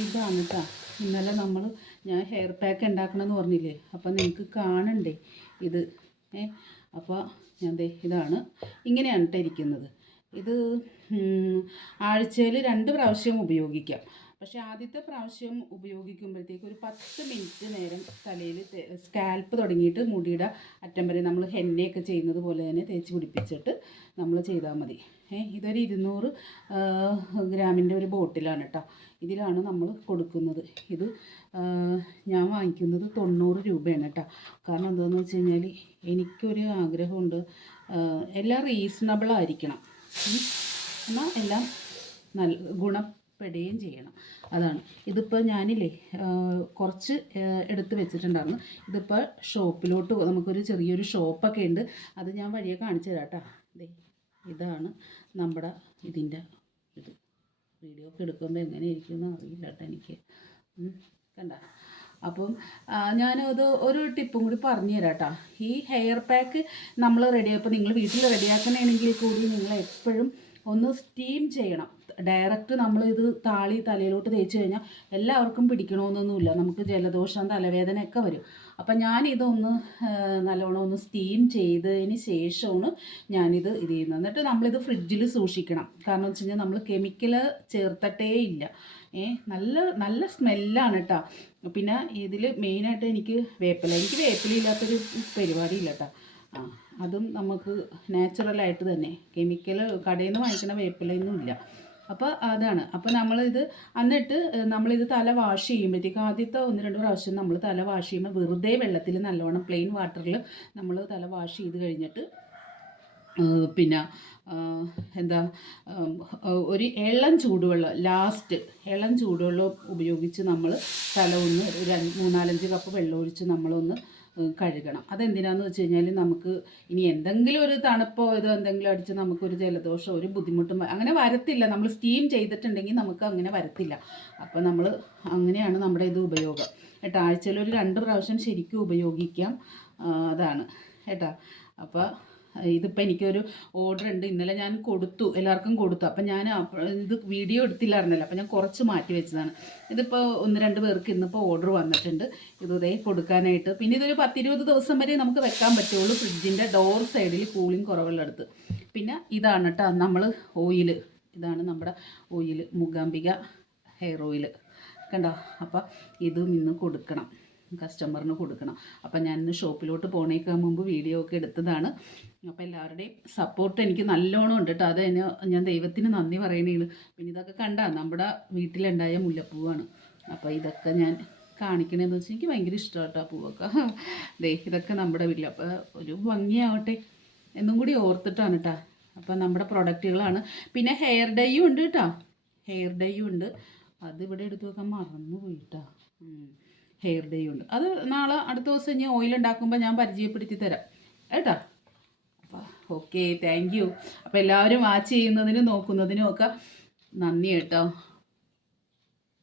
ഇതാണ് കേട്ടോ ഇന്നലെ ഞാൻ ഹെയർ പാക്ക് ഉണ്ടാക്കണമെന്ന് പറഞ്ഞില്ലേ. അപ്പം നിങ്ങൾക്ക് കാണണ്ടേ ഇത് അപ്പോൾ ഞാൻ ഇതാണ് ഇങ്ങനെയാണ് കേട്ടോ ഇരിക്കുന്നത്. ഇത് ആഴ്ചയിൽ 2 പ്രാവശ്യം ഉപയോഗിക്കാം. പക്ഷേ ആദ്യത്തെ പ്രാവശ്യം ഉപയോഗിക്കുമ്പോഴത്തേക്ക് ഒരു 10 മിനിറ്റ് നേരം തലയിൽ സ്കാൽപ്പ് തുടങ്ങിയിട്ട് മുടിയുടെ അറ്റം വരെ നമ്മൾ ഹെന്നയൊക്കെ ചെയ്യുന്നത് പോലെ തന്നെ തേച്ച് പിടിപ്പിച്ചിട്ട് നമ്മൾ ചെയ്താൽ മതി. ഇതൊരു 200 ഗ്രാമിൻ്റെ ഒരു ബോട്ടിലാണ് കേട്ടോ. ഇതിലാണ് നമ്മൾ കൊടുക്കുന്നത്. ഇത് ഞാൻ വാങ്ങിക്കുന്നത് 90 രൂപയാണ് കേട്ടോ. കാരണം എന്താണെന്ന് വെച്ച് കഴിഞ്ഞാൽ എനിക്കൊരു ആഗ്രഹമുണ്ട്, എല്ലാം റീസണബിളായിരിക്കണം, എന്നാൽ എല്ലാം നല്ല ഗുണപ്പെടുകയും ചെയ്യണം. അതാണ് ഇതിപ്പോൾ ഞാനില്ലേ കുറച്ച് എടുത്ത് വെച്ചിട്ടുണ്ടായിരുന്നു. ഇതിപ്പോൾ ഷോപ്പിലോട്ട് നമുക്കൊരു ചെറിയൊരു ഷോപ്പൊക്കെ ഉണ്ട്, അത് ഞാൻ വഴിയെ കാണിച്ചു തരാം കേട്ടോ. ഇതാണ് നമ്മുടെ ഇതിൻ്റെ ഇത്. വീഡിയോ ഒക്കെ എടുക്കുമ്പോൾ എങ്ങനെ ഇരിക്കുമെന്ന് അറിയില്ല കേട്ടോ എനിക്ക്. കണ്ട. അപ്പം ഞാനത് ഒരു ടിപ്പും കൂടി പറഞ്ഞു തരാം കേട്ടോ. ഈ ഹെയർ പാക്ക് നമ്മൾ റെഡിയാക്കുമ്പോൾ നിങ്ങൾ വീട്ടിൽ റെഡിയാക്കണമെങ്കിൽ കൂടി നിങ്ങൾ എപ്പോഴും ഒന്ന് സ്റ്റീം ചെയ്യണം. ഡയറക്റ്റ് നമ്മളിത് തലയിലോട്ട് തേച്ച് കഴിഞ്ഞാൽ എല്ലാവർക്കും പിടിക്കണമെന്നൊന്നുമില്ല. നമുക്ക് ജലദോഷം തലവേദനയൊക്കെ വരും. അപ്പം ഞാനിതൊന്ന് നല്ലോണം ഒന്ന് സ്റ്റീം ചെയ്തതിന് ശേഷമാണ് ഞാനിത് ചെയ്യുന്നത്. എന്നിട്ട് നമ്മളിത് ഫ്രിഡ്ജിൽ സൂക്ഷിക്കണം. കാരണം വെച്ച് കഴിഞ്ഞാൽ നമ്മൾ കെമിക്കൽ ചേർത്തിട്ടേ ഇല്ല. നല്ല നല്ല സ്മെല്ലാണ് കേട്ടോ. പിന്നെ ഇതിൽ മെയിനായിട്ട് എനിക്ക് വേപ്പില ഇല്ലാത്തൊരു പരിപാടിയില്ല കേട്ടോ. അതും നമുക്ക് നാച്ചുറലായിട്ട് തന്നെ, കെമിക്കൽ കടയിൽ നിന്ന് വാങ്ങിക്കുന്ന വേപ്പിലയൊന്നും ഇല്ല. അപ്പോൾ അതാണ്. അപ്പോൾ നമ്മളിത് തല വാഷ് ചെയ്യുമ്പോഴത്തേക്ക് ആദ്യത്തെ 1-2 പ്രാവശ്യം നമ്മൾ തല വാഷ് ചെയ്യുമ്പോൾ വെറുതെ വെള്ളത്തിൽ നല്ലോണം പ്ലെയിൻ വാട്ടറിൽ നമ്മൾ തല വാഷ് ചെയ്ത് കഴിഞ്ഞിട്ട് പിന്നെ ഒരു ഇളം ചൂടുവെള്ളം, ഇളം ചൂടുവെള്ളം ഉപയോഗിച്ച് നമ്മൾ തല ഒന്ന് 3-4-5 കപ്പ് വെള്ളം ഒഴിച്ച് നമ്മളൊന്ന് കഴുകണം. അതെന്തിനാന്ന് വെച്ച് കഴിഞ്ഞാൽ നമുക്ക് ഇനി എന്തെങ്കിലും ഒരു തണുപ്പോ എന്തെങ്കിലും അടിച്ച് നമുക്കൊരു ജലദോഷമോ ഒരു ബുദ്ധിമുട്ടും അങ്ങനെ വരത്തില്ല. നമ്മൾ സ്റ്റീം ചെയ്തിട്ടുണ്ടെങ്കിൽ നമുക്ക് അങ്ങനെ വരത്തില്ല. അപ്പോൾ നമ്മൾ അങ്ങനെയാണ് നമ്മുടെ ഇത് ഉപയോഗം കേട്ടോ. ആഴ്ചയിൽ ഒരു 2 പ്രാവശ്യം ശരിക്കും ഉപയോഗിക്കാം. അതാണ് കേട്ടോ. അപ്പോൾ ഇതിപ്പോൾ എനിക്കൊരു ഓർഡർ ഉണ്ട്. ഇന്നലെ ഞാൻ എല്ലാവർക്കും കൊടുത്തു. അപ്പം ഞാൻ ഇത് വീഡിയോ എടുത്തില്ലായിരുന്നല്ലോ, അപ്പം ഞാൻ കുറച്ച് മാറ്റി വെച്ചതാണ്. ഇതിപ്പോൾ 1-2 പേർക്ക് ഇന്നിപ്പോൾ ഓർഡർ വന്നിട്ടുണ്ട് ഇതേ കൊടുക്കാനായിട്ട്. പിന്നെ ഇതൊരു 10-20 ദിവസം വരെ നമുക്ക് വെക്കാൻ പറ്റുള്ളൂ ഫ്രിഡ്ജിൻ്റെ ഡോർ സൈഡിൽ കൂളിംഗ് കുറവുള്ളടത്ത്. പിന്നെ ഇതാണ് കേട്ടോ ഓയിൽ. ഇതാണ് നമ്മുടെ ഓയിൽ, മൂകാംബിക ഹെയർ ഓയിൽ കണ്ടോ. അപ്പം ഇതും ഇന്ന് കൊടുക്കണം, കസ്റ്റമറിന് കൊടുക്കണം. അപ്പം ഞാൻ ഇന്ന് ഷോപ്പിലോട്ട് പോണേക്കാൻ മുമ്പ് വീഡിയോ ഒക്കെ എടുത്തതാണ്. അപ്പോൾ എല്ലാവരുടെയും സപ്പോർട്ട് എനിക്ക് നല്ലോണം ഉണ്ട് കേട്ടോ. അത് ഞാൻ ദൈവത്തിന് നന്ദി പറയണേണ്. പിന്നെ ഇതൊക്കെ നമ്മുടെ വീട്ടിലുണ്ടായ മുല്ലപ്പൂവാണ്. അപ്പോൾ ഇതൊക്കെ ഞാൻ കാണിക്കണമെന്ന് വെച്ചാൽ എനിക്ക് ഭയങ്കര ഇഷ്ടമാണ് കേട്ടോ പൂവൊക്കെ. ഇതൊക്കെ നമ്മുടെ വീട്ടിൽ. അപ്പോൾ ഒരു ഭംഗിയാവട്ടെ എന്നും കൂടി ഓർത്തിട്ടാണ് കേട്ടോ. അപ്പം നമ്മുടെ പ്രൊഡക്റ്റുകളാണ്. പിന്നെ ഹെയർ ഡൈയും ഉണ്ട് കേട്ടോ. അത് ഇവിടെ എടുത്ത് വെക്കാൻ മറന്നു പോയിട്ടാ. ഹെയർ ഡേ ഉണ്ട്. അത് നാളെ അടുത്ത ദിവസം ഇനി ഓയിൽ ഉണ്ടാക്കുമ്പോൾ ഞാൻ പരിചയപ്പെടുത്തി തരാം കേട്ടോ. അപ്പോൾ ഓക്കെ, താങ്ക് യു. അപ്പോൾ എല്ലാവരും വാച്ച് ചെയ്യുന്നതിനും നോക്കുന്നതിനും ഒക്കെ നന്ദി കേട്ടോ.